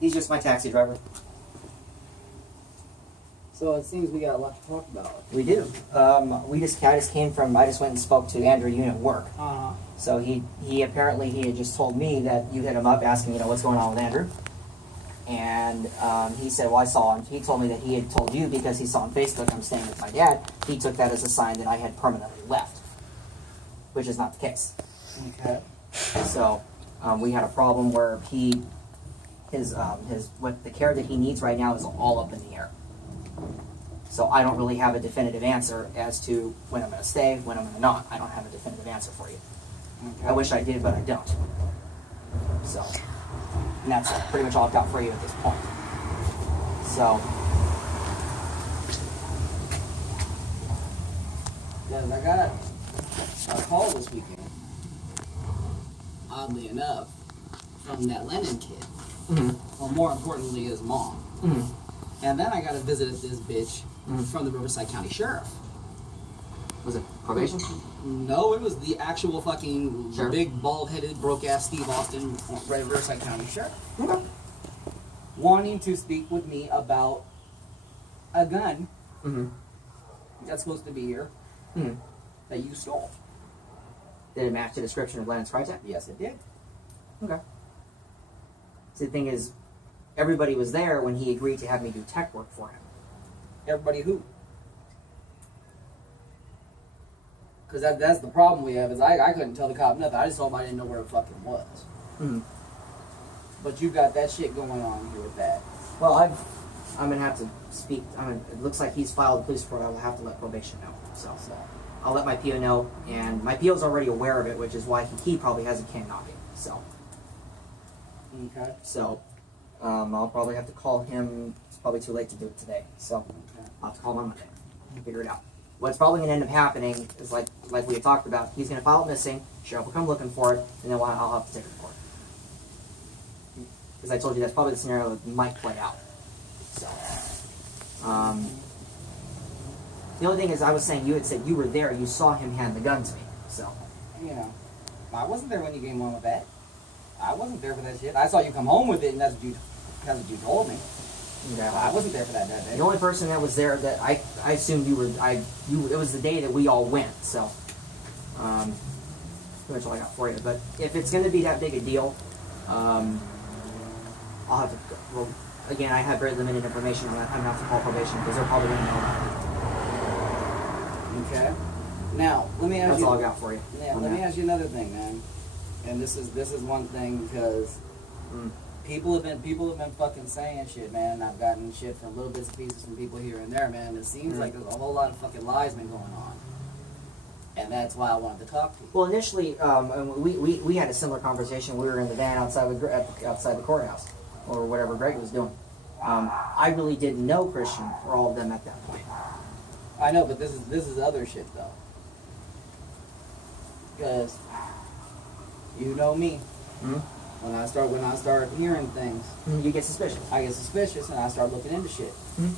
He's just my taxi driver. So it seems we got a lot to talk about. We do. I just came from. I just went and spoke to Andrew Yoon at work. So he apparently he had just told me that you hit him up asking what's going on with Andrew, and he said, well, I saw him. He told me that he had told you because he saw on Facebook I'm staying with my dad. He took that as a sign that I had permanently left, which is not the case. Okay. So we had a problem where his what the care that he needs right now is all up in the air. So I don't really have a definitive answer as to when I'm going to stay, when I'm going to not. I don't have a definitive answer for you. Okay. I wish I did, but I don't. So, and that's pretty much all I've got for you at this point. So, Yeah, I got a call this weekend, oddly enough, from that Lennon kid. Well, more importantly, his mom. And then I got a visit at this bitch from the Riverside County Sheriff. was it probation? No, it was the actual fucking Sheriff? big, bald-headed, broke-ass Steve Austin, Riverside County Sheriff. Okay. Wanting to speak with me about a gun that's supposed to be here that you stole. Did it match the description of Lennon's Crytek? Yes, it did. Okay. See, the thing is, everybody was there when he agreed to have me do tech work for him. Everybody who? Because that's the problem we have, is I couldn't tell the cop nothing. I just told him I didn't know where it fucking was. But you got that shit going on here with that. Well, I'm gonna have to speak. It looks like he's filed a police report. I will have to let probation know. So I'll let my PO know, and my PO's already aware of it, which is why he probably has a can knocking. So. Okay. So, I'll probably have to call him. It's probably too late to do it today. So, I'll have to call him on Monday and figure it out. What's probably going to end up happening is like we had talked about. He's going to file it missing. Sheriff will come looking for it, and then I'll have to take it to court. Because I told you that's probably the scenario that might play out. So, the only thing is, I was saying you had said you were there. You saw him hand the gun to me. So, You know, I wasn't there when you came home with that. I wasn't there for that shit. I saw you come home with it, and that's what you told me. yeah. I wasn't there for that day. The only person that was there that I assumed you were it was the day that we all went, so pretty much all I got for you. But if it's gonna be that big a deal, I'll have to again I have very limited information on that. I'm gonna have to call probation because they're probably gonna know about it. Okay. Now, let me ask That's you. all I got for you. Yeah, let me ask you another thing, man. And this is one thing because people have been fucking saying shit, man. I've gotten shit from little bits and pieces from people here and there, man. It seems like there's a whole lot of fucking lies been going on, and that's why I wanted to talk to you. Well, initially, we had a similar conversation. We were in the van outside the courthouse, or whatever Greg was doing. I really didn't know Christian or all of them at that point. I know, but this is other shit though, because you know me. When I start hearing things, You get suspicious. I get suspicious and I start looking into shit.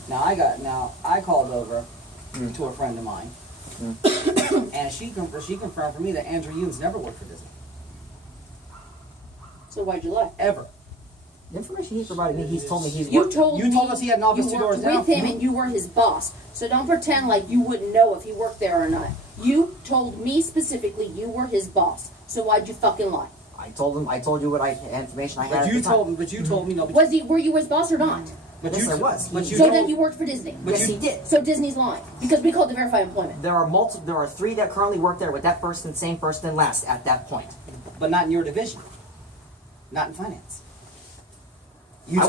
Now I called over to a friend of mine, and she confirmed for me that Andrew Yoon's never worked for Disney. So why'd you lie? Ever. The information he provided me, he's told me he's You worked. told You told us he had an office you two doors worked down. with him and you were his boss. So don't pretend like you wouldn't know if he worked there or not. You told me specifically you were his boss. So why'd you fucking lie? I told you what information I had. But you at the time. told me no. Were you his boss or not? But Yes, you I was. But you So told, then you worked for Disney. Yes, he did. So Disney's lying because we called to verify employment. There are 3 that currently work there with that same first and last at that point. but not in your division. Not in finance. I